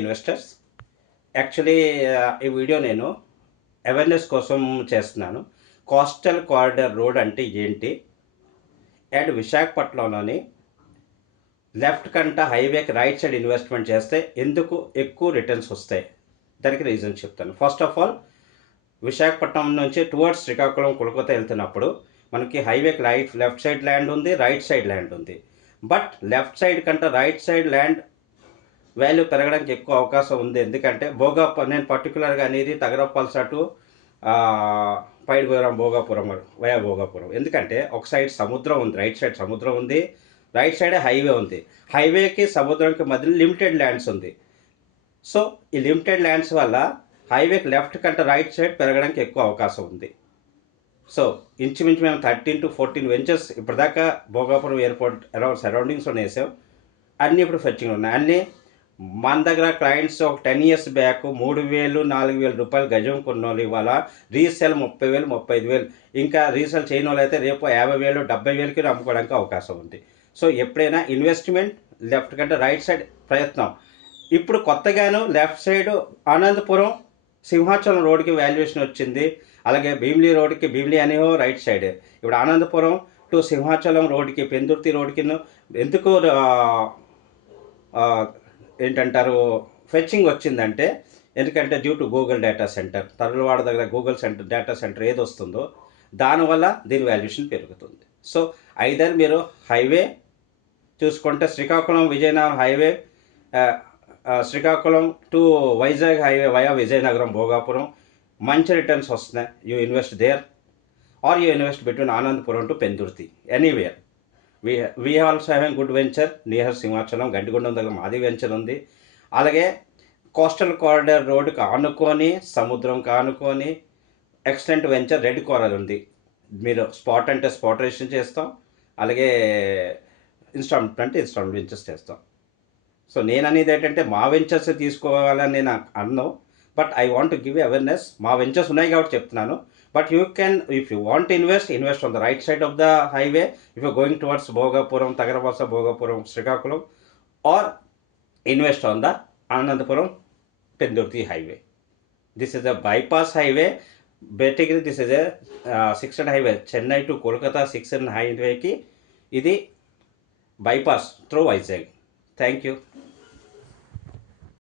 Investors actually ఈ video నేను awareness కోసం చేస్తున్నాను. కోస్టల్ కారిడార్ రోడ్ అంటే ఏంటి అండ్ విశాఖపట్నంలోని లెఫ్ట్ కంట హైవేకి రైట్ సైడ్ ఇన్వెస్ట్మెంట్ చేస్తే ఎందుకు ఎక్కువ రిటర్న్స్ వస్తాయి, దానికి రీజన్ చెప్తాను. ఫస్ట్ ఆఫ్ ఆల్, విశాఖపట్నం నుంచి టువర్డ్స్ శ్రీకాకుళం కొలకత్తా వెళ్తున్నప్పుడు మనకి హైవేకి లెఫ్ట్ సైడ్ ల్యాండ్ ఉంది, రైట్ సైడ్ ల్యాండ్ ఉంది. బట్ లెఫ్ట్ సైడ్ కంటే రైట్ సైడ్ ల్యాండ్ వాల్యూ పెరగడానికి ఎక్కువ అవకాశం ఉంది. ఎందుకంటే నేను పర్టికులర్గా అనేది తగరపల్స టు పైడిపురం భోగాపురం వయా భోగాపురం. ఎందుకంటే ఒక సైడ్ సముద్రం ఉంది, రైట్ సైడ్ సముద్రం ఉంది, రైట్ సైడే హైవే ఉంది. హైవేకి సముద్రంకి మధ్యలో లిమిటెడ్ ల్యాండ్స్ ఉంది. సో ఈ లిమిటెడ్ ల్యాండ్స్ వల్ల హైవేకి లెఫ్ట్ కంటే రైట్ సైడ్ పెరగడానికి ఎక్కువ అవకాశం ఉంది. సో ఇంచుమించు మేము 13 to 14 వెంచర్స్ ఇప్పటిదాకా భోగాపురం ఎయిర్పోర్ట్ సరౌండింగ్స్లో వేసాం. అన్నీ ఇప్పుడు ఫెచ్చింగ్ ఉన్నాయి. అన్నీ మన దగ్గర క్లయింట్స్ ఒక 10 years బ్యాక్ 3,000 4,000 రూపాయలు గజం కొన్నోళ్ళు ఇవాళ రీసేల్ 30,000 35,000, ఇంకా రీసేల్ చేయని వాళ్ళు అయితే రేపు 50,000 70,000కి అమ్ముకోవడానికి అవకాశం ఉంది. సో ఎప్పుడైనా ఇన్వెస్ట్మెంట్ లెఫ్ట్ కంటే రైట్ సైడ్ ప్రయత్నం. ఇప్పుడు కొత్తగాను లెఫ్ట్ సైడ్ ఆనందపురం సింహాచలం రోడ్కి వాల్యుయేషన్ వచ్చింది. అలాగే భీమిలి రోడ్కి, భీమిలి అనేవో రైట్ సైడ్, ఇప్పుడు ఆనందపురం టు సింహాచలం రోడ్కి, పెందుర్తి రోడ్కి ఎందుకు ఏంటంటారు ఫెచ్చింగ్ వచ్చిందంటే, ఎందుకంటే due to Google data center, Tarluvada దగ్గర గూగుల్ డేటా సెంటర్ ఏది వస్తుందో దానివల్ల దీని వాల్యుయేషన్ పెరుగుతుంది. సో ఐదర్ మీరు హైవే చూసుకుంటే Srikakulam Vizianagaram highway, Srikakulam to Vizag highway via Vizianagaram Bhogapuram మంచి రిటర్న్స్ వస్తున్నాయి. You invest there or you invest between Anandapuram to Pendurthi, anywhere. We also having good venture near Simhachalam, Gaddigundam దగ్గర మాది వెంచర్ ఉంది. అలాగే కోస్టల్ కారిడార్ రోడ్డుకి ఆనుకొని, సముద్రంకి ఆనుకొని ఎక్స్టెంట్ వెంచర్ రెడ్ కోరల్ ఉంది. మీరు స్పాట్ అంటే స్పాట్ రిజిస్ట్రేషన్ చేస్తాం, అలాగే ఇన్స్టాల్మెంట్ అంటే ఇన్స్టాల్మెంట్ వెంచర్స్ చేస్తాం. సో నేను అనేది ఏంటంటే మా వెంచర్స్ తీసుకోవాలని నేను అన్నాను, but I want to give awareness. మా వెంచర్స్ ఉన్నాయి కాబట్టి చెప్తున్నాను. But you can, if you want to invest on the right side of the highway, if you're going towards Bhogapuram, Tagarapalsa, Bhogapuram, Srikakulam, or invest on the Anandapuram, Pendurthi highway. This is a bypass highway. Basically, this is a 6 highway. Chennai to Kolkata 6 highway ki, idi bypass through Vizag. Thank you.